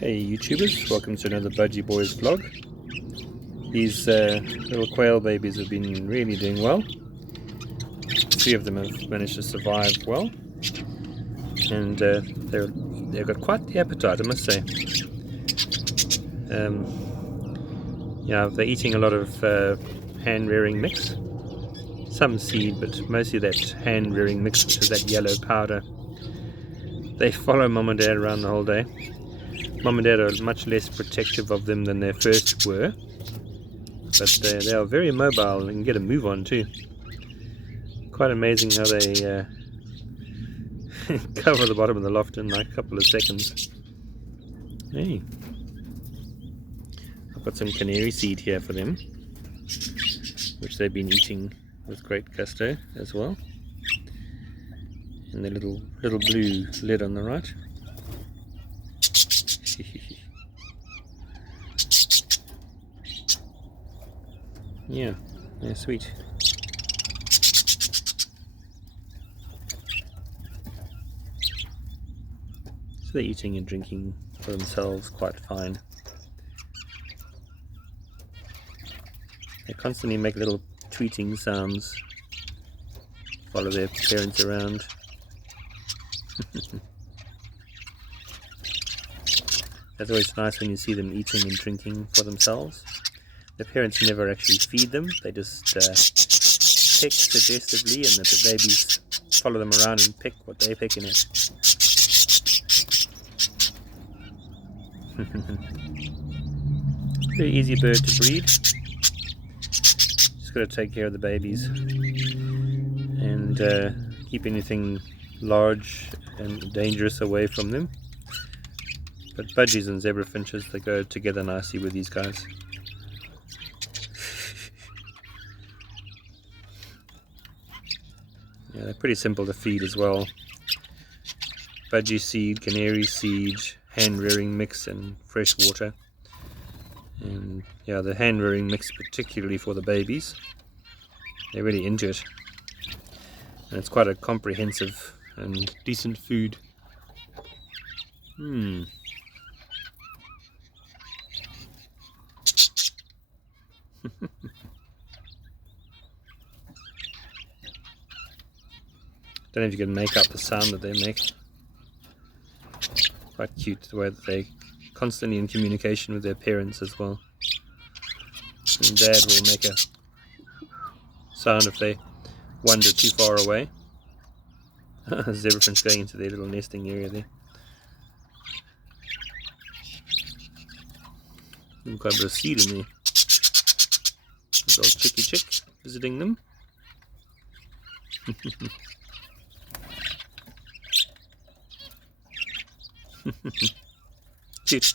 Hey YouTubers, welcome to another Budgie-boys vlog. These little quail babies have been really doing well. 3 of them have managed to survive well, and they've got quite the appetite, I must say. Yeah, they're eating a lot of hand-rearing mix, some seed, but mostly that hand-rearing mix, which is that yellow powder. They follow Mom and Dad around the whole day. Mom and Dad are much less protective of them than they first were, but they are very mobile and can get a move on too. Quite amazing how they cover the bottom of the loft in like a couple of seconds. Hey, I've got some canary seed here for them, which they've been eating with great gusto as well. And the little blue lid on the right. Yeah, they're sweet. So they're eating and drinking for themselves quite fine. They constantly make little tweeting sounds, follow their parents around. That's always nice when you see them eating and drinking for themselves. The parents never actually feed them, they just pick suggestively, and the babies follow them around and pick what they're picking at. Very easy bird to breed. Just got to take care of the babies and keep anything large and dangerous away from them. But budgies and zebra finches, they go together nicely with these guys. Yeah, they're pretty simple to feed as well. Budgie seed, canary seed, hand-rearing mix and fresh water. And yeah, the hand-rearing mix particularly for the babies. They're really into it. And it's quite a comprehensive and decent food. Don't know if you can make out the sound that they make. Quite cute the way that they're constantly in communication with their parents as well. And Dad will make a sound if they wander too far away. Zebrafinch going into their little nesting area there. Quite a bit of seed in there. There's old Chicky Chick visiting them. Cute.